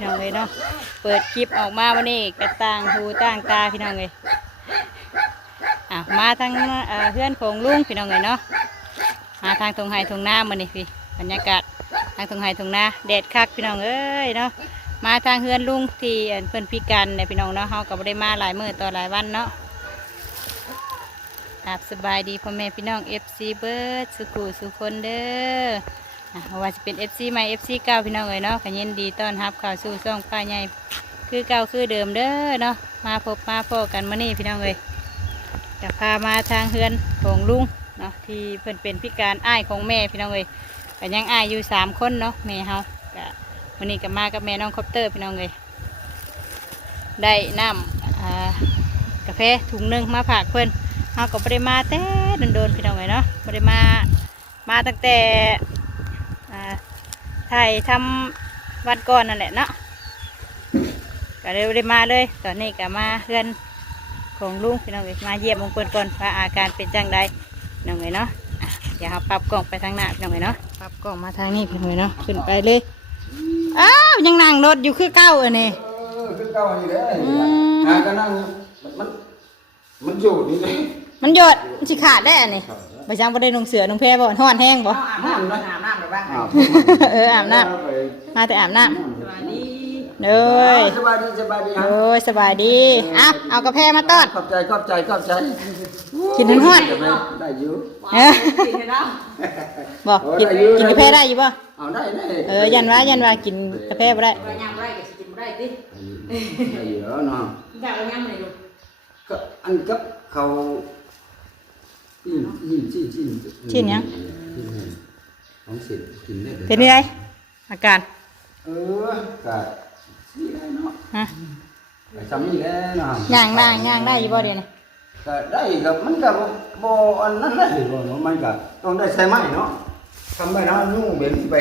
พี่น้องเลยเนาะเปิดคลิปออกมาวันนี้กระต่างหูต่างตาพี่น้องเลยมาทางเพื่อนของลุงพี่น้องเลยเนาะมาทางทงไฮทงหน้ามันนี่พี่บรรยากาศทางทงไฮทงหน้าแดดคักพี่น้องเอ้ยเนาะมาทางเพื่อนลุงที่เพื่อนพิการเนี่ยพี่น้องเนาะเขาก็บ่ได้มาหลายมื้อต่อหลายวันเนาะสบายดีพ่อแม่พี่น้อง FC เบิร์ดสุขุสุคนเด้อว่าจะเป็น FC ใหม่ FC เก่าพี่น้องเลยเนาะก็ยินดีต้อนรับเข้าสู่ช่องป้าใหญ่คือเก่าคือเดิมเด้อเนาะมาพบมาพบกันมื้อนี้พี่น้องเลยจะพามาทางเฮือนของลุงเนาะที่เพิ่นเป็นพิการอ้ายของแม่พี่น้องเลยก็ยังอ้ายอยู่3 คนเนาะแม่เฮาก็มื้อนี้ก็มากับแม่น้องคอปเตอร์พี่น้องเลยได้น้ำกาแฟถุงนึงมาฝากเพิ่นเฮาก็บ่ได้มาแต่โดนๆพี่น้องเลยเนาะบ่ได้มาตั้งแต่ถ่ายทำวันก่อนนั่นแหละเนาะก็เลยบ่ได้มาเลยตอนนี้ก็มาเฮือนของลุงพี่น้องเลยมาเยี่ยมมงคลก่อนว่าอาการเป็นจังใดพี่น้องเลยเนาะเดี๋ยวเราปรับกล่องไปทางหน้าพี่น้องเลยเนาะปรับกล่องมาทางนี้พี่น้องเลยเนาะขึ้นไปเลยอ้าวยังนั่งรถอยู่คือเก้านี่คือเก่าอยู่เลยก็นั่งมันอยู่นี่เลยมันหยดมันสิขาดได้อันนี้ไปจังบ่ได้นุ่งเสือนุ่งแพรบ่ฮ้อนแห้งบ่อาบน้ำหรือบ้างอาบน้ำมาแต่อาบน้ำเลยสบายดีสบายดีเอากาแฟมาต้อนขอบใจกินทั้งห้อนได้อยู่บ่กินกาแฟได้อยู่บ่เอาได้ยันว่ากินกาแฟบ่ได้ยังไรก็กินได้ดิได้อยู่เนาะอยากเอายังไงลูกก็อันกับเขาชิ้นยังของสิกินได้เป็นยังไงอาการก็สิได้เนาะจำนี่แหละเนาะย่างได้อยู่บ่เดี๋ยวนี้ก็ได้ก็มันก็บ่อันนั้นได้บ่เนาะมันก็ต้องได้ใช้ไม้เนาะทำไว้เนาะนุ่งเบนไป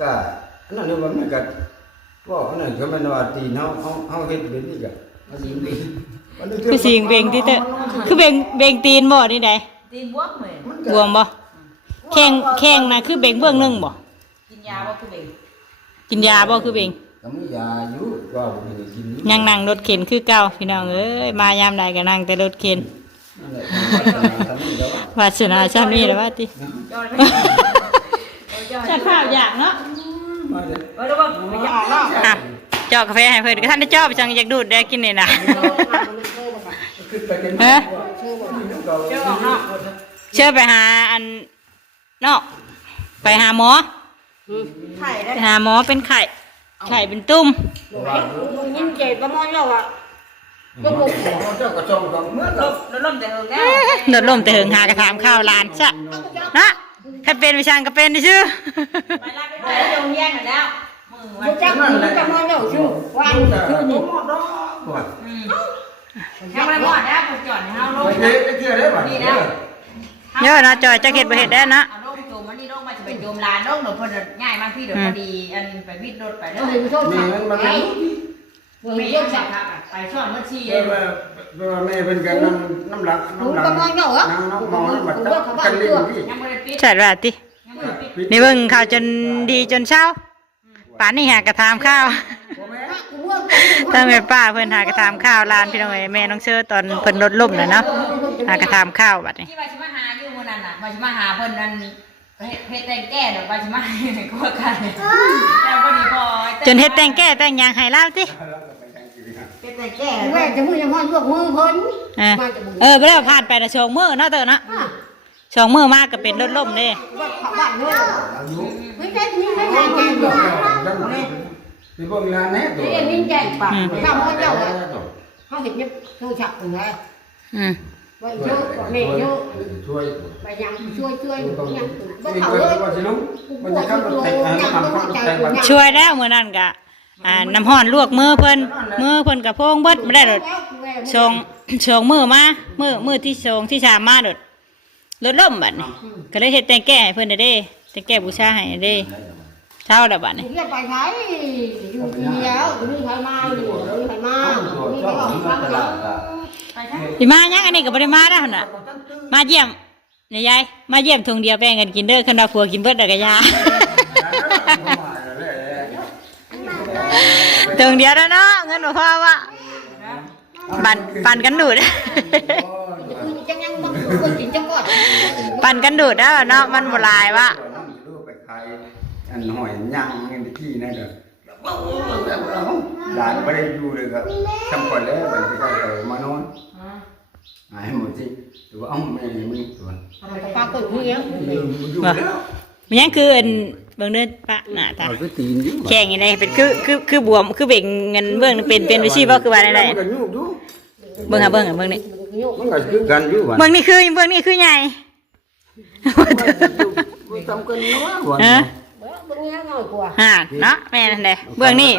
ก็นั่นนี่ว่ามันก็อันนั้นก็มันว่าตีเนาะเฮาเฮ็ดแบบนี้ก็มาสิงคือสิงเบ่งที่เตะคือเบ่งตีนบ่นี่ใดตีนบวมเหมือนบวมบ่แข้งนะคือเบ่งเบื้องนึงบ่กินยาบ่คือเบ่งกินยาบ่คือเบ่งก็มียาอยู่ก็บ่ได้กินยังนั่งรถเข็นคือเก่าพี่น้องเอ้ยมายามใดก็นั่งแต่รถเข็นวาสนาชามีแล้วว่าติจัดภาพอยากเนาะไปดูบ่ไปยาเนาะเจาะกาแฟให้เพิ่นก็ท่านได้เจาะไปจังอยากดูดได้กินนี่นะเชื่อไปหาอันเนาะไปหาหมอไปหาหมอเป็นไข่เป็นตุ้มยิ้มเจ็บประมอนแล้วอ่ะก็บุกเจ้ากระจงกับเมื่อล่มแต่เหิงแล้วโดดล่มแต่เหิงหากระถามข้าวลานซะนะถ้าเป็นวิชาก็เป็นดิชื่อไปโรงเรียนแล้วมันจังมันจะมาเนาะชื่อวันคือหมดดอกยังไม่หมดแล้วผมจอดให้เฮาลงไปเชื่อได้ป่ะนี่นะเยอะนะจอยจะเฮ็ดบ่เฮ็ดได้นะเอาลงโจมมันนี่ลงมาจะไปโจมลานลงเดี๋ยวเพิ่นง่ายมากพี่เดี๋ยวพอดีอันไปวิดรถไปเด้อนี่มันไม่ยกสักไปซ่อนมัดชีแม่เป็นกันน้ำหลักน้ำมองน้ำบัดกันเล่นพี่ใช่ว่าตินี่เบิ่งข้าวจนดีจนเช้าป่านนี้หากระถามข้าวถ้าแม่ป้าเพิ่นหากระถามข้าวลานพี่น้องแม่น้องเชื่อตอนเพิ่นรถล่มน่ะเนาะหากระถามข้าวบัดนี้ที่ว่าสิมาหาอยู่มื้อนั้นน่ะว่าสิมาหาเพิ่นนั่นเฮ็ดแต่งแก้ดอกว่าสิมาให้กลัวกันแต่บ่ดีพอจนเฮ็ดแต่งแก้แต่งหยังให้ลาวติเฮ็ดแต่งแก้แม่จะมือยังฮ้อนลวกมือเพิ่นบ่ได้ผ่านไปน่ะ2 มื้อเนาะเด้อเนาะ2 มื้อมาก็เป็นรถล่มเด้บ้านด้วยไม่ใช่ไม่ใช่ที่พวกงานแน่ตัวเรียนนิ่งใจปากทำให้เจ้าเขาเห็นเนี่ยโทรศัพท์ยังไงไปช่วยแม่ช่วยไปยังช่วยยังต้องเขาเลยช่วยแล้วมื้อนั้นก็น้ำร้อนลวกมือเพิ่นก็โพงเบิดบ่ได้ดอกชงมื้อมามื้อที่2ที่3มาดอกรถล่มบัดนี้ก็เลยเฮ็ดแต่งแก้ให้เพิ่นเด้แต่งแก้บูชาให้เด้เช้าแล้วบัดนี้เรียกไปใช้อยู่ดีแล้วมีใครมาอยู่มีใครมามีใครบอกพี่มายังอันนี้ก็บ่ได้มาแล้วน่ะมาเยี่ยมนี่ยายมาเยี่ยมถุงเดียวแบ่งกันกินเด้อคันว่าผัวกินเบิดแล้วก็ยา ถึงเดียวแล้วเนาะเงินบ่พอวะปั่นกันดูด จังยังต้องคนกินจังก่อน ปั่นกันดูดแล้วเนาะมันบ่หลายวะ ไปขายอันหอยย่างเงินที่นั่นเด้อหลานไม่ได้อยู่เลยครับทำก่อนแล้วมันจะได้มานอนหายหมดที่หรือว่าแม่มึงตัว ปลาเปิดเงี้ย อยู่แล้ว มันยังคืออันเบิ่งเด้อปะหน้าตา ก็ตีนอยู่ แข่งยังไงเป็นคือบวมคือเบ่งเงินเบื้องเป็นวิชีบ่คือว่าได้ มันก็ยุ่งอยู่ เบิ่งหาเบิ่งนี่ มันก็คือกันอยู่ว่ะ เบิ่งนี่คือใหญ่ ทำกันน้อยว่ะ ฮะ เบิ่งเงี้ยง่ายกว่า ฮะเนาะแม่นั่นแหละเบื้องนี่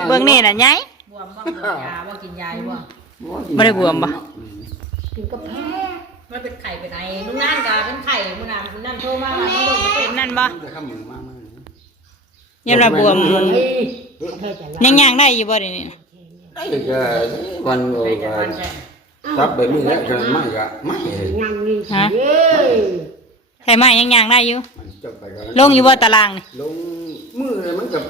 น่ะใหญ่ บวมบ้างกินยาบ้างกินยาบ้าง บ่ได้บวมบ่ กินกาแฟ มันเป็นไข่เป็นไอ้ลุงนั่นก็เป็นไข่มึงน่ะลุงนั่นโทรมาว่ามึง เป็นนั่นบ่ ข้ามมือมา ยันว่าบวม กาแฟแต่ละ ยังได้อยู่บ่เดี๋ยวนี้ ได้ก็วันโอ้ก็ซับไปมือแล้วก็ไม่ก็ไม่ ยังนี่เย้ ใช่ไหมยังได้อยู่ มันจะไปกัน ลงอยู่บ่ตารางนี่ ลงมือเลยมันกับ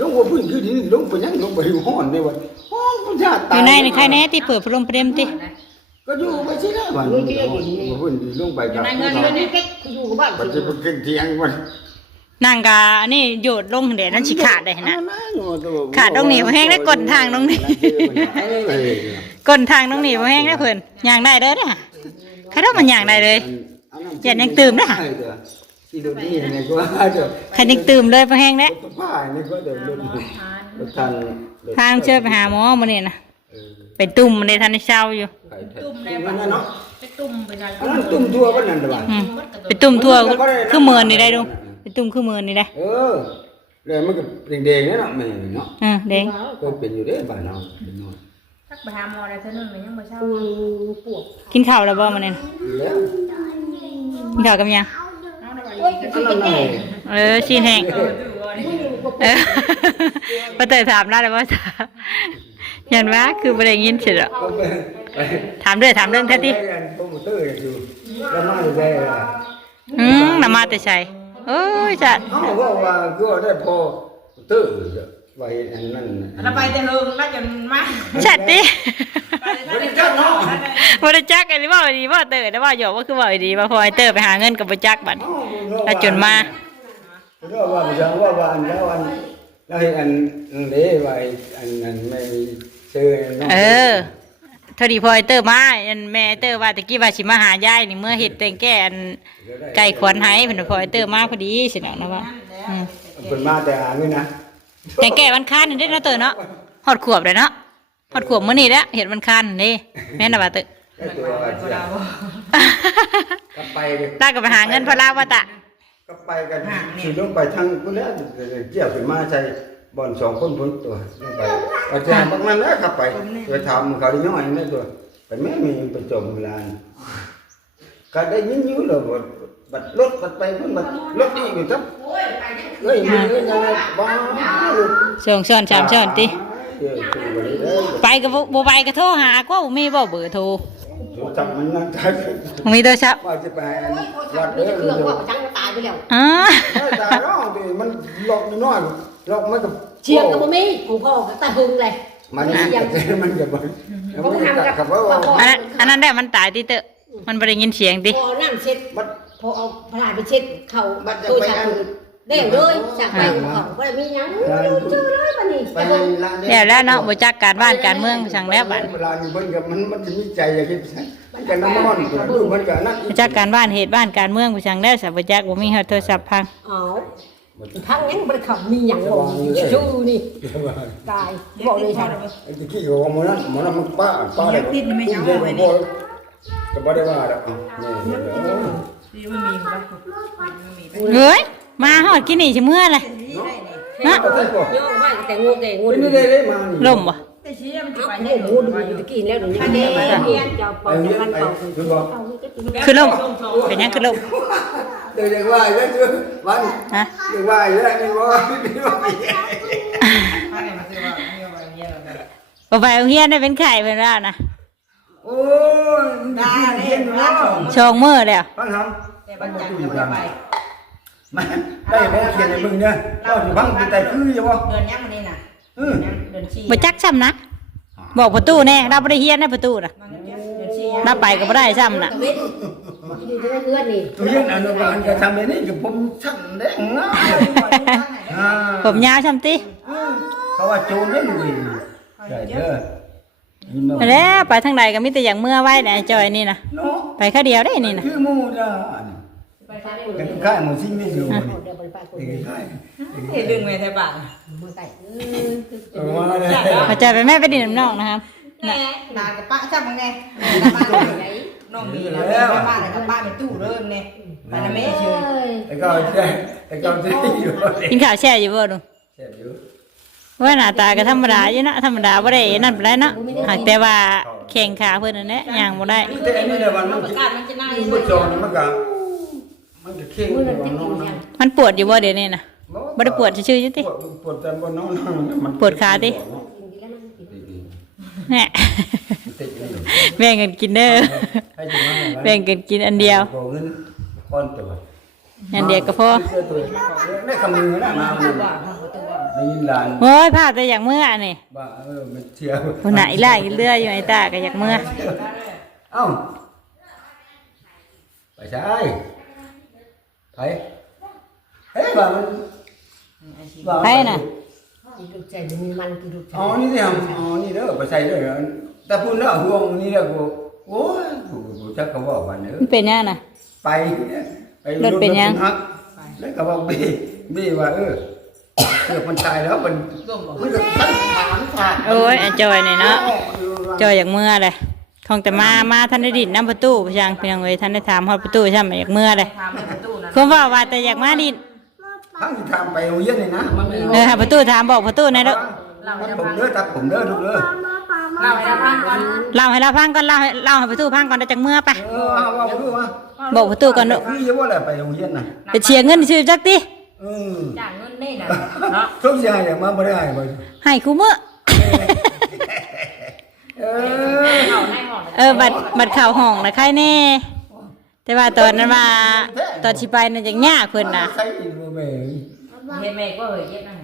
ลงว่าพื้นคือดินลงไปยังลงไปห้อนในวันห้อนก็จะ อ ตาย ยู่ในนี่ใครแน่ที่เปิดพัดลมประเด็มติ ก็อยู่ไปใช่ไหมวันว่าพื้นลงไปกับ นี่เก๊กอยู่กับบ้าน ปัจจุบันเที่ยงวัน นั่งกะนี่โยดลงเดี๋ยวนั้นสิขาดได้นะขาดตรงนี้บ่แห้งได้กดทางตรงนี้กดทางตรงนี้บ่แห้งได้เพิ่นย่างได้เด้อเนี่ยใครต้องมันย่างได้เลยอย่ายังตื่มเด้อค่ะ ที่ดูนี่ไงก็จะ ใครยังตื่มเลยบ่แห้งเด้ ผ้านี่ก็เดินรถทัน ทางเชิญไปหาหมอมื้อนี้นะไปตุ่มในทันได้เช้าอยู่ ตุ่มในบ้านไปตุ่มไปไง อันนั้นตุ่มทั่วก็นั่นแหละ อืมไปตุ่มทั่วคือเมินนี่ได้ดูไปตุ่มคือเมินนี่ได้ เลยมันก็แดงๆนี่เนาะแม่เนาะ แดง ก็เป็นอยู่ได้บ้านเราเป็นน้อย ทักไปหาหมอได้เท่านั้นมันยังไม่เช่า ปวด กินข้าวแล้วบ่มื้อนี้ แล้ว กินข้าวกับหยัง เอาได้ โอ้ย อันนั้นน่ะ ชีนแห้งพอเตยถามได้เลยว่ายันว่าคือบ่ได้ยินเฉย ก็ไป ถามเรื่องแท้ติ โปรโมเตอร์อยู่แล้วมาอยู่ได้ล่ะ นำมาแต่ใส่โอ้ยจัด เขาบอกว่าก็ได้พอเตอร์ไว้อันนั้น เราไปแต่เฮิงน่าจะมา จัดดิ บริจาคเนาะ บ่ได้จักอันนี้ว่าดีว่าเตยแต่ว่าหยอกว่าคือว่าดีว่าพอไอ้เตยไปหาเงินกับบ่จักบัดแล้วจนมา ก็ว่าบ่จังว่าอันแล้วอันแล้วเฮ็ดอันเด้ไว้อันนั้นไม่ซื้อน้อง เท่าดีพอไอ้เตยมาอันแม่เตยว่าตะกี้ว่าสิมาหายายนี่เมื่อเฮ็ดแต่งแก่อันไก่ขวัญให้เพิ่นพอไอ้เตยมาพอดีสิเนาะนะว่าเพิ่นมาแต่หาเงินนะ แต่งแก่วันค้านนี่เด้เนาะเตยเนาะฮอดขวบเลยเนาะฮอดขวบมื้อนี้แล้วเฮ็ดวันค้านนี่แม่นน่ะว่าเตย ได้ตัวกลับไปเลย ตาก็ไปหาเงินพอลาวว่าตะ ก็ไปกันสิลงไปทางพุ่นแล้วเกี่ยวขึ้นมาใส่บ่อนสองคนพุ่นตัวลงไปก็จะบางนั้นแล้วขับไปไปถามเขาได้ย่อยนั่นตัวไปแม่มีไปจมเวลาก็ได้ยินอยู่แล้วบัดรถบัดไปพุ่นบัดรถนี่อยู่ครับเฮ้ยมีเงินยังไงบ้า 2ช้อน3ช้อนติไปก็บ่ไปก็โทรหากว่าบ่มีบ่เบอร์โทร จับมันนั่งทัก บ่มีโทรศัพท์ ว่าจะไปวัด นี่ เด้อ จะเครื่องว่าจังตายไปแล้ว อ๋อ ไม่ตายแล้วดิมันหลอกน้อยหลอกมันกับ เชียงกับบ่มีของพ่อก็ตาหึงเลย มันมันกับมันกับว่า อันนั้นได้มันตายติเตอะมันบ่ได้ยินเสียงติ พอนั่งเช็ด มัน พอเอาพลาไปเช็ดเข่าตัวฉันเด้งเลยจากไปของก็ได้มีหยังชื่อเลยบัดนี้ ไปร้าน แล้วเนาะบ่จักการบ้านการเมืองสั่งแล้วบัด เวลาอยู่เพิ่นกับมันจะมีใจอย่างนี้มันกันน้ำมันมันกับนั่น บ่จักการบ้านเหตุบ้านการเมืองผู้สั่งแล้วซะบ่จักบ่มีโทรศัพท์พัง อ๋อทั้งยังบ่ได้ขับมีหยังบ่ชื่อนี่ตายบอกเลยฉัน ไอ้ที่ขี้ของมันมันป้าได้ติดไม่ยังไว้นี่ก็บ่ได้ว่าดอกนี่ ดีไม่มีป่ะไม่มี เฮ้ยมาฮอดกินนี่สิเมื่อไรฮะ ย่อมาแต่งูแก่งู เป็นได้มานี่ ล่มบ่ แต่ชี้มันจะ เอา ไป งู ได้ งูดูตะกี้แล้วหนูยังเรียนจะเป่าจะมันเป่า คือล่มเป็นหยังคือล่ม เดี๋ยวว่าแล้วชื่อวัน ฮะ เดี๋ยวว่าแล้วนี่ว่า อะไรมาคือว่าเนี่ยว่าเนี่ยแบบ บ่ไปโรงเรียนได้เป็นไข้เพิ่นว่านะ โอ้ยได้เห็นว่า ชองมื้อแล้ว ฟังครับ แต่บางจันจะไป มันได้บ่เขียนให้มึงเนี่ยก็อยู่ฟังแต่คืออยู่บ่ เดือนยังมันนี่น่ะ เดือนสี่ บ่จักซ้ำนะบอกประตูแน่เราบ่ได้เฮียนในประตูน่ะ เดือนสี่ เราไปก็บ่ได้ซ้ำน่ะ ตะเวนกินอยู่เพื่อนนี่ ตัวเรียนอนุบาลก็ทำแบบนี้กับผมช่างแดงง่าย ผมยาวซ้ำติ เขาว่าโจรได้เลยใช่เด้อ แล้วไปทางใดก็มีแต่อย่างเมื่อไว้น่ะไอ้จอยนี่น่ะ เนาะ ไปแค่เดียวได้นี่น่ะ คือหมูจ้า ไปทางไหน กันค่ายหมูซิ่งได้อยู่นี่ เดี๋ยวไปคน กันค่าย เฮ็ดดึงแม่ไทยบ้าน มาไก่ มาเลย เอาจอยไปแม่ไปดินน้ำนองนะครับ แน่นานกับป้าจับมึงไงบ้านไหนน้องมีนะบ้านไหนกับบ้านเป็นตู้เริ่มเนี่ยไปนะแม่ชื่อ แต่ก็จะอยู่ กินข้าวแช่อยู่บ่ลุง เจ็บอยู่ ว่าหน้าตาก็ธรรมดาอยู่นะธรรมดาบ่ได้นั่นปานใดเนาะหากแต่ว่าแข่งขาเพิ่นนั่นแหละย่างบ่ได้ แต่อันนี้แหละมัน ประกาศมันจะนั่ง มันจอนมันก็เข่ง มือนั้นจะกินยัง มันปวดอยู่บ่เดี๋ยวนี้น่ะบ่ได้ปวดซื่อๆอยู่ติ ปวดแต่บนน้องมัน ปวดขาติ กินแล้วนั่งกิน แหน่แบ่งกันกินเด้อแบ่งกันกินอันเดียว เงินก้อนตัว อันเดียวก็พอ ได้คำนึงนะมาได้ยินลาน โอ้ยพาแต่อย่างเมื่อนี่ ว่ามันเชียว ผู้ไหนล่ะกินเรืออยู่ไอ้ตาก็อยากเมื่อ เอ้าไปใช่ไปเฮ้ยว่ามัน ไปน่ะ กินดูใจมีมันกินดูใจ อ๋อนี่ที่ทำอ๋อนี่เด้อไปใส่เด้อแต่พูดแล้วห่วงนี่แล้วกูโอ้ยกูจักเขาบอกว่าเด้อ มันเป็นยังน่ะ ไป รถเป็นยัง แล้วก็บอกบี้ว่ามันตายแล้วมันก็ทันถาม โอ้ยไอ้จอยนี่เนาะจอยอยากเมื่อเลยคงแต่มาท่านได้ดินน้ำประตูพี่ยังพี่ยังเอ้ยท่านได้ถามฮอดประตูใช่ไหมอยากเมื่อเลย ทำในประตูนะ คุณว่าแต่อยากมาดิน ทั้งที่ทำไปโรงเรียนนี่นะมันไม่ หาประตูถามบอกประตูหนอยเด้อ ผมเด้อตัดผมเด้อลูกเด้อ เราไปทำงานก่อน เล่าให้เราพังก่อนเล่าให้ประตูพังก่อนได้จักเมื่อไป ว่าดูว่า บอกประตูก่อนเด้อ คือยังว่าอะไรไปโรงเรียนน่ะ ไปเชียร์เงินชื่อจักติ จ่ายเงินนี่นะเนาะ ทุกอย่างอย่างมาไม่ได้ไป ให้กูมื้อ เข้าในห้อง บัดข่าวห้องนะใครแน่แต่ว่าตอนนั้นว่าตอนสิไปน่ะจังยากเพิ่นน่ะ ใช่ไหม เฮ็ดแม่ก็เฮ้ยเย็ดนั่น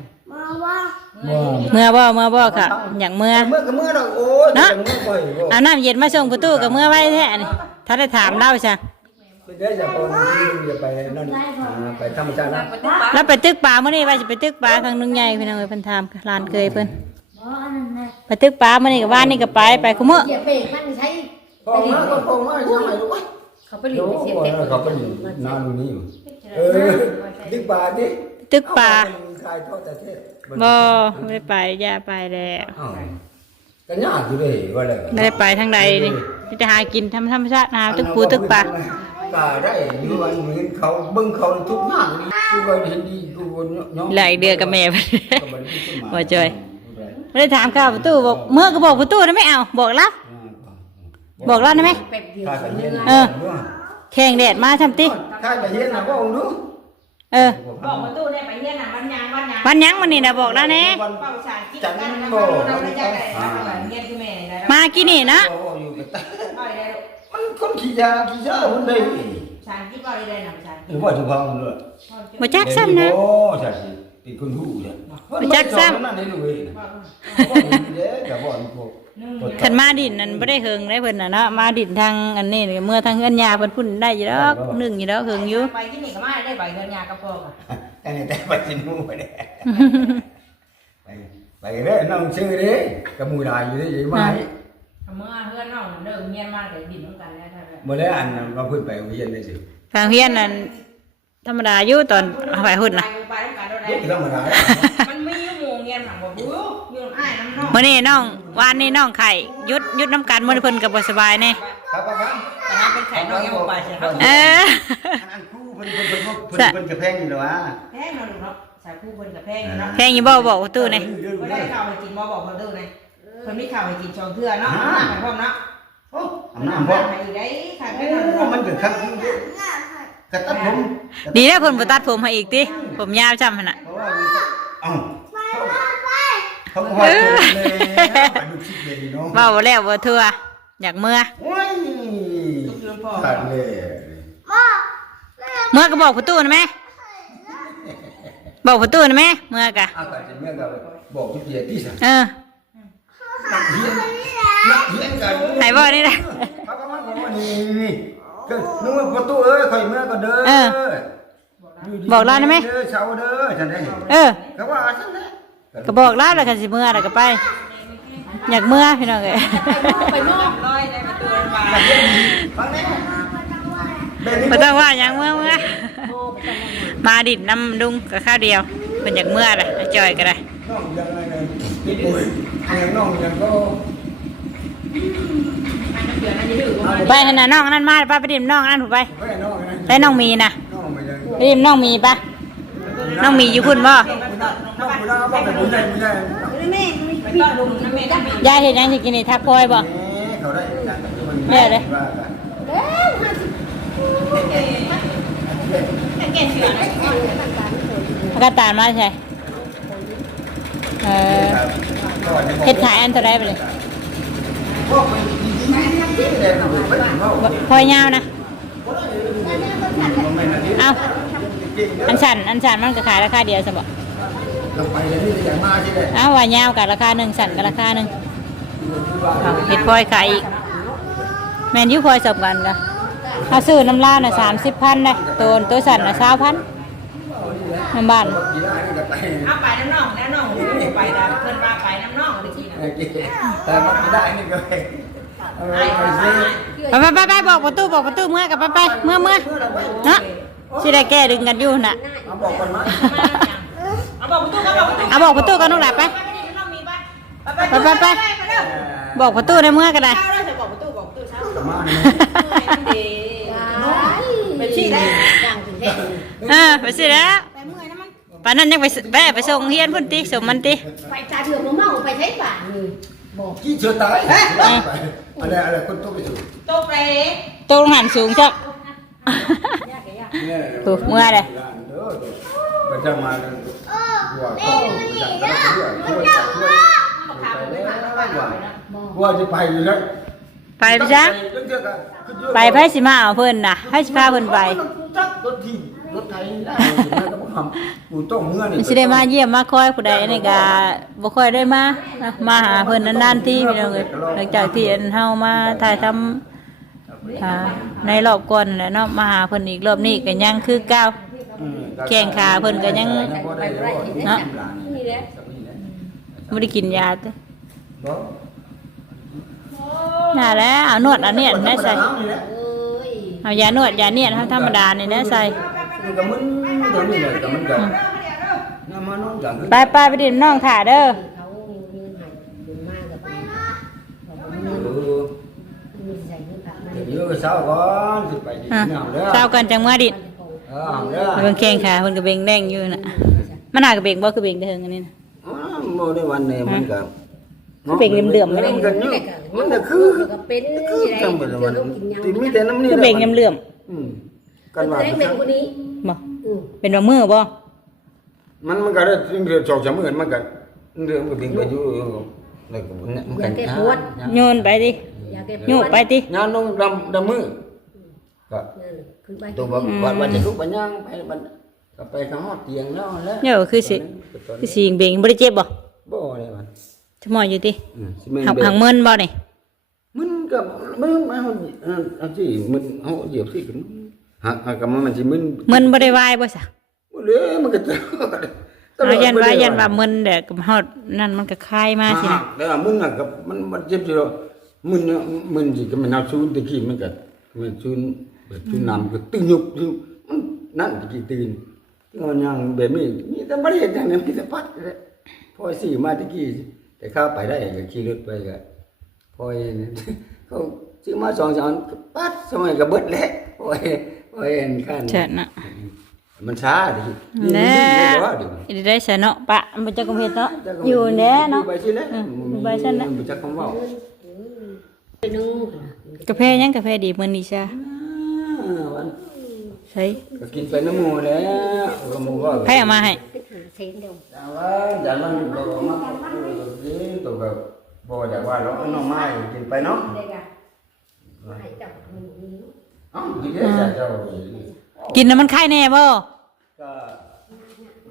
เมื่อบ่ค่ะอยากเมื่อ เมื่อก็เมื่อเราโอ้ยเมื่อไป เอาน้ำเย็นมาส่งประตูกับเมื่อไว้แท้นี่ถ้าได้ถามเล่าซะ เดี๋ยวจะพอจะไปนั่นไปธรรมชาตินะ แล้วไปตึกป่ามื้อนี้ว่าสิไปตึกป่าครั้งนึงใหญ่พี่น้องเอ้ยเพิ่นถามร้านเคยเพิ่นไปตึกป่ามื้อนี้ก็ว่านนี่ก็ไปคุมื้อ เหยียบเบรกมันใช้ พอมายังไงลูก เขาไปหลีกเสียเต็ม เขาเป็นนานนี้อยู่ดึกบาดิ ตึกป่า ขายทอดแต่เทศ บ่ไม่ได้ไปอย่าไปแล้ว ก็ยากอยู่เลยว่าอะไร ไม่ได้ไปทางใดนี่มีแต่หากินธรรมชาติหาตึกปูตึกป่า ป่าได้อยู่วันเหมือนเขาเบิ่งเขาทุกอย่างกูก็เห็นดีกูน้อง หลายเดือนกับแม่เพิ่นบ่จอยไม่ได้ถามข้าวประตูบอกเมื่อก็บอกประตูนะไม่เอาบอกแล้วบอกแล้วได้ไหม เป็ดเดียว แข่งแดดมาทำติ ถ้าไปเฮ็ดน่ะก็องดู บอกประตูได้ไปเฮียนน่ะวันยัง วันยังวันนี้นะบอกแล้วแน่ เป้าชาคิดกันนะเราได้จังได๋เฮียนที่แม่ได้ มากี่นี่นะ บ่ได้ มันคนขี้ยาคนใด ชาคิดบ่ได้นะชา หรือว่าจะฟังเลย บ่จักซ้ำนะ โอ้ใช่สิเป็นคนหู้จ้ะนั่นนี่เลยเด้อบ่พวก ขันมาดินนั่นไม่ได้เฮิงได้เพิ่นน่ะเนาะมาดินทางอันนี้เมื่อทางเฮือนยาเพิ่นพุ่นได้อยู่ดอกหนึ่งอยู่ดอกเฮิงอยู่ ไปที่นี่ก็มาได้ใบเงินยากับพ่อค่ะ อันนี้แต่ไปสิมูไปเด้ไปเด้อน้องชื่อเด้กับมูลายอยู่เด้อยู่ไหม เมื่อเพื่อนน้องเดิมเงียนมาแต่ดินน้ำกันแล้วท่าน บ่แล้วอันเราเพิ่นไปโรงเรียนได้สิ ทางเฮือนนั่นธรรมดาอยู่ตอนเอาไปหุ่นน่ะ ไปน้ำกันได้ ธรรมดา มันไม่ยุ่งงเงียนหลังบ่รู้ยุ่งอ้ายน้ำน้อง มื้อนี้น้องวานนี้น้องไข่หยุดน้ำกันมื้อนี้เพิ่นก็บ่สบายแน่ ครับ แต่ถ้าเป็นไข่น้องยังบ่ไปใช่ครับ อันครูเพิ่นกระแพงอยู่แล้ววะ แพงเนาะลูกเนาะสายผู้เพิ่นกับแพงเนาะ แพงอยู่บ่บอกประตูนี่ บ่ได้ข่าวให้กินบ่บอกเขาเด้อไงเพิ่นมีข่าวให้กิน2เทื่อเนาะน้ำให้พร้อมเนาะ โอ้อำนาจบ่ ให้อยู่ได้ค่ะ โอ้มันก็คักกระตัดผม ดีแล้วเพิ่นบ่ตัดผมให้อีกติผมยาวจ้ำหั่นน่ะ เพราะว่าเอ้าเขาว่าเลยไปดูคลิปเลยเนาะ เว้าบ่แล้วบ่ทั่วอยากเมื่อ โอ้ยขาดเลย เมื่อก็บอกประตูนะแม่ บอกประตูนะแม่เมื่อกะ อากาศจะเมื่อกับบอกที่เกียรที่สั่ง เออ นักเรียนกัน ไหนบอกนี่นะ เขาก็มาบอกว่านี่ก็นึกว่าประตูเอ้ยคอยเมื่อก็เด้อ บอกลาได้ไหม เด้อเช้าเด้อฉันได้ เออ เขาว่าฉันได้ ก็บอกลาแล้วกันสิเมื่อแล้วก็ไป อยากเมื่อพี่น้องเอ้ย ไปมอบ ร้อยได้ประตูมา ฟังได้ บ่ต้องว่าหยังเมื่อมาดิดน้ำดุงกับข้าวเดียวเป็นอยากเมื่อล่ะจอยก็ได้ น้องยังไงเนี่ยโอ้ยยังน้องยังก็ ไปขนาดน้องนั่นมาป้าไปดิมน้องนั่นถูกไป ไม่น้องนะ ไปน้องมีนะ น้องไม่ยัง ไปดิมน้องมีปะน้องมีอยู่พุ่นบ่ น้องไม่ได้บอกแต่ไม่ได้ไม่ได้ ไปต้อนลุงนะแม่ได้ ยายเห็นยังสิกินนี่ทักพลอยบ่ เขาได้ แม่เลย แก่เสือนะ กระตานมาใช่เฮ็ดขายอันเท่าไรไปเลยพลอยยาวนะเอาอันฉันมันก็ขายราคาเดียวใช่บ่ ไปเลยนี่อย่างมาใช่ไหม เอาว่ายาวกับราคาหนึ่งฉันกับราคาหนึ่งเฮ็ดพลอยขายอีกแมนยูพลอยสบกันกะถ้าซื้อน้ำลาน่ะ30,000นะตัวฉันน่ะ20,000น้ำบ้าน เอาไปน้ำน่องแล้วน่องไปแต่เพิ่นว่าไปน้ำน่องเลยทีนะ แต่มันไม่ได้นี่ก็ไป ไปบอกประตูเมื่อกับไปเมื่อฮะสิได้แก้ดึงกันอยู่น่ะ เอาบอกก่อนมั้ย เอาบอกประตูก็บอกประตู เอาบอกประตูกันลูกหลานไปบอกประตูในเมื่อกันได้ เช้าได้บอกประตูเช้า มา ดีเป็นชี้ได้ ดังถึงเทศ ไปสิแล้ว ไปเมื่อยนะมัน ปานนั้นยังไปส่งเฮียนพุ่นติส่งมันติ ไปตาเถื่อนมาเมาไปใช้ป่าเลยบอก กี่เชื่อตายอะไรคนโตไปสู่ ตกเลย ตรงหันสูงจักถูกเมื่อเลย มันจะมาว่าก็จะว่าจะไปอยู่แล้ว ไปจ้ะไปไผสิมาเอาเพิ่นน่ะให้สิพาเพิ่นไป รถที่รถไทยได้ก็บ่ทำกูต้องเมื่อนี่ สิได้มาเยี่ยมมาคอยผู้ใดนี่ก็บ่ค่อยได้มามาหาเพิ่นนานๆทีพี่น้องเอ้ยหลังจากที่เฮามาถ่ายทำในรอบก่อนแหละเนาะมาหาเพิ่นอีกรอบนี้ก็ยังคือเก่าแข้งขาเพิ่นก็ยังเนาะ นี่แหละ บ่ได้กินยาติน่าแล้วเอานวดอันเนี้ยได้ใส่ เอ้ย เอายานวดยาเนี่ยธรรมดานี่ได้ใส่ ก็มันเดี๋ยวนี้เลยก็มันก็น้ำมันน้องจัง ไปดิน้องถ่าเด้อ เขายืนหันยืนมากกับมันมีใส่เนื้อผักมัน เดี๋ยวเช้าก่อนสิไปดิน้ำเด้อ เช้ากันจังมาดิด เด้อ เบิ่งแข้งขาเพิ่นก็เบ่งแดงอยู่น่ะมันน่าก็เบ่งบ่คือเบ่งแต่เฮิงอันนี้น่ะ โมได้วันนี้มันก็ มันก็คือเป็นที่ไร จังหวัดวันที่มีแต่น้ำนี่ คือเบ่งเหลื่อม กันว่าเป็นคนนี้ ๆบ่เป็นว่ามือบ่ มันก็ได้เรื่อง2-3มื้อมันก็เรื่องมันก็บิ่งไปอยู่แล้วก็มันกัน โยนไปดิโยกไปติ งานน้องดำมือก็ คือไป ตัวว่าจะลุกไปย่างไปมันก็ไปข้างฮอดเตียงแล้วแล้ว เนี่ยคือสิเบ่งบ่ได้เจ็บบ่ บ่ได้มัน ทำไมอยู่ติ สิแม่น หักเมินบ่นี่ มันก็มันเอาสิมันเอาเหยียบสิกันหักก็มันสิมัน เมินบ่ได้วายบ่ซะ บ่เลยมันก็ เอายันว่าเมินแต่กับฮอดนั่นมันก็คายมาสินะ แล้วมึงน่ะก็มันเจ็บสิมึนสิก็มันเอาซูนตะกี้มันก็มันซูนแบบซูนน้ำก็ตึงยุบมันนั่นตะกี้ตื่นงอนยังแบบนี้มีแต่บ่ได้เฮ็ดจังนั้นมีแต่พัดพอสิมาตะกี้แต่ข้าไปได้ก็ขี่รถไปก็พอยเขาซื้อมา2-3ปัดสมัยก็เบิดแล้วพอยอันคัน เฉิดน่ะ มันช้าดิ แน่ได้ซะเนาะปะมันจะกำเฮ็ดเนาะอยู่แน่เนาะ ไปสิแล้ว ไปซั่นน่ะ บ่จักคำเว้า ไปนึง กาแฟยังกาแฟดีมื้อนี้จ้าใช่ ก็กินไปน้ำหมูแล้วก็หมูว่า ไผเอามาให้ เป็นหาเซนเดียว แต่ว่าอย่ามันบ่มาตัวแบบบ่อยากว่าเราเอาน้องไม้กินไปเนาะ เด็กอ่ะให้จับมันนี้ เอ้ากินได้แต่เจ้า กินแล้วมันไข้แน่บ่ ก็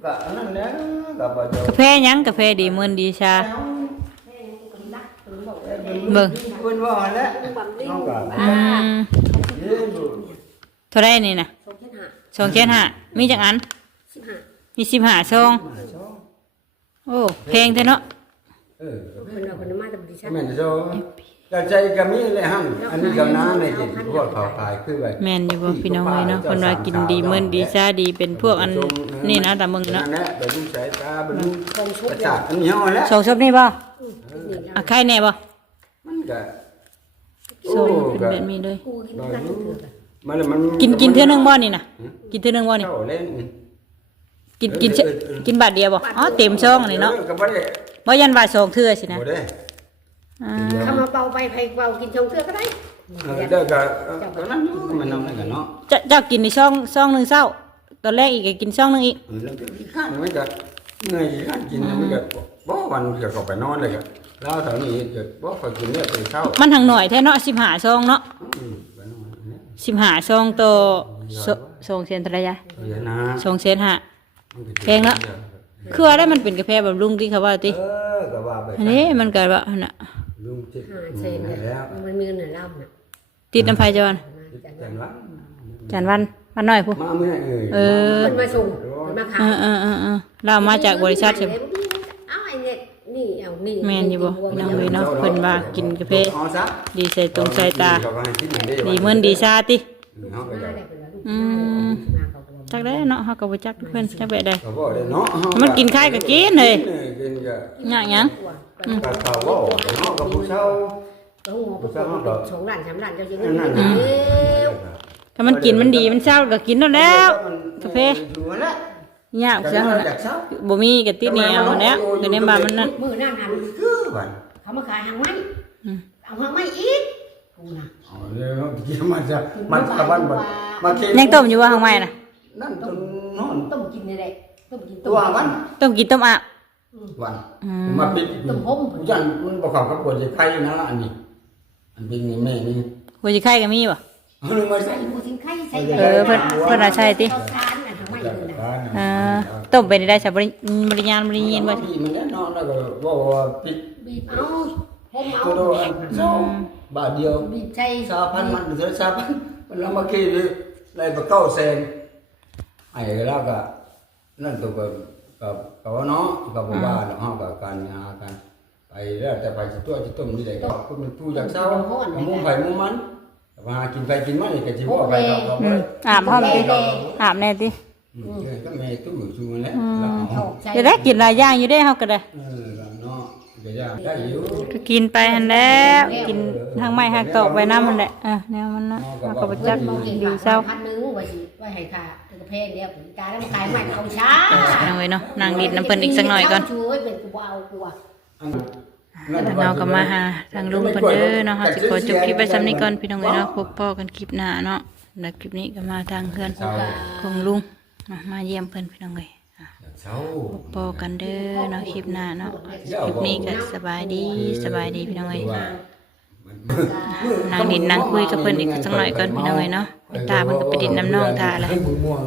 ก็อันนั้นแหละก็บ่เจ้าก าแฟหยังกาแฟดีมื้อดีชาเบิ่ง เพิ่นว่าหั่นแหละน้องก็ เด้อลูก เท่าไรนี่นะ2,500มีจักอันมี15ซองโอ้แพงแท้เนาะ เออ คนเราคนมาแต่บริษัท แม่นโซก็ใจก็มีเลยหั่นอันนี้ก็น้าในที่พวกเขาขายคือไว้ แม่นอยู่บ่พี่น้องเอ้ยเนาะเพิ่นว่ากินดีมื้อดีชาดีเป็นพวกอันนี่นะตามมึงเนาะ นั่นแหละไปดูสายตาไปดูประสาทอันนี้เฮาแหละ สองศพนี่บ่อ่ะใครแน่บ่ มันก็ โซ่เป็นแบบนี้เลย กูกินกันทุกเดือน มัน กินเทื่อนึงบ่นี่น่ะกินเทื่อนึงบ่นี่ เข้าเล่น กินบาทเดียวบ่อ๋อเต็มซองอันนี้เนาะ ก็บ่ได้ บ่ยันว่า2เทื่อสินะ บ่ได้ อ่า ถ้ามาเป่าไปไผเป่ากินชงเสื้อก็ได้ เด้อก็นั้นมันนำกันเนาะ เจ้ากินในซองนึงเช้าตอนแรกอีกก็กินซองนึงอีก แล้วก็ข้างมันก็เงยข้างกินมันก็บ่วันก็เข้าไปนอนเลยก็แล้วเท่านี้ก็บ่ค่อยกินเนี่ยไปเช้า มันทางหน่อยแท้เนาะ15ซองเนาะ ไปนอนเนี่ย 15ซองต่อ2เซนเท่าไหร่ยะ เดี๋ยวนะ 2เซน5คือว่าได้มันเป็นกาแฟบำรุงที่เขาว่าติ ก็ว่าไป อันนี้มันก็ว่าหั่นน่ะ ลุงจิต เซน แล้ว มันมีเงินล่ำน่ะ ติดน้ำไผจอน จันวะ จันวันน้อยผู้ มาเมื่อเออ มันมาส่งมันมาขาย เรามาจากบริษัทใช่ไหม เอาไอ้เนี่ยนี่เอานี่ แม่นอยู่บ่พี่น้องเอ้ยเนาะเพิ่นว่ากินกาแฟ อ๋อซะ ดีใส่ตรงใส่ตา ดีเหมือนดีชาติ เนาะก็ได้ จักได้เนาะเฮาก็บ่จักเพิ่นจักแบบใด ก็บ่ได้เนาะ มันกินคายก็กินเฮ้ย กินก็ หยังหยัง ก็เขาบ่เนาะก็ผู้เฒ่า ก็หัวปุ๊บสองล้านสามล้านเจ้าจะเงิน นั่น เดี น่ะ ยว ถ้ามันกินมันดีมันเช้าก็กินแล้วแล้ว กาแฟ อยู่แล้ว ยากจังนั่นแหละบ่มีก็ติดเหนียวแล้วก็ได้มามันนั่น มือนั่นหัน คือว่า เขามาขายหางไม้เอาหางไม้อีกกูนะ อ๋อเดี๋ยวเกี่ยวมันจะมันตะวันบ่มาเค็ ยังต้มอยู่ว่าข้างในน่ะ นั่นต้นนอน ต้มกินนี่แหละต้มกิน ตัววัน ต้มกินต้มอาบ วันมาปิดยันมันบ่เข้ากับปวดจะไข้นะอันนี้อันเป็นแม่นี่ หัวสิไข่ก็มีบ่ เอาลงมา ใส่ ใส่ กูทิ้งไข่ใส่ เพิ่นน่ะใช่ติ เขาทานน่ะหางไม้เลยนะ ต้มไปได้ใช่บริญานบ่ มันแน่นอนแล้วก็ว่าปิด บีบเอาผมเอา ตัวโซบาทเดียว บีบใส่ 3,000มันเหลือ3,000มันเอามาคิดได้บ่เก้าแสนไอ้แล้วก็นั่นตัวก็ว่าเนาะก็บ่ว่าเนาะเฮาก็การหากันไปแล้วแต่ไปสิตัวสิต้มนี่ได้ก็คุณมันผู้อยากเศร้ามุมไผมุมมันมากินไปกินมานี่ก็สิบ่ไปดอก อาบพร้อมติอาบแน่ติ ก็แม่ตู้ชูแล้ว จะได้กินหลายอย่างอยู่ได้เฮาก็ได้ เนาะก็ย่างได้อยู่ ก็กินไปหั่นแล้วกินทางไม้ทางตอกไว้น้ำมันแหละแนวมันนะเฮาก็บ่จักดีเศร้า พันนึงไว้สิไว้ให้ค่าตัวเพศเดียวตายแล้วมันขายใหม่เอาช้า น้องเอ้ยเนาะนางดิดน้ำเพิ่นอีกสักหน่อยก่อน ช่วยเป็นกูเอากูอ่ะ เนาก็มาหาทางลุงเพิ่นเด้อเนาะเฮาสิขอจบคลิปไว้ซ้ำนี้ก่อนพี่น้องเอ้ยเนาะพบพ่อกันคลิปหน้าเนาะแล้วคลิปนี้ก็มาทางเพื่อนของลุงมาเยี่ยมเพิ่นพี่น้องเอ้ย เช้า พบกันเด้อเนาะคลิปหน้าเนาะคลิปนี้ก็สบายดีพี่น้องเอ้ยนางดินนางคุยกับเพิ่นอีกสักหน่อยก่อนพี่น้องเอ้ยเนาะตาเพิ่นก็ไปดินน้ำน้องตาแล้ว ม่วง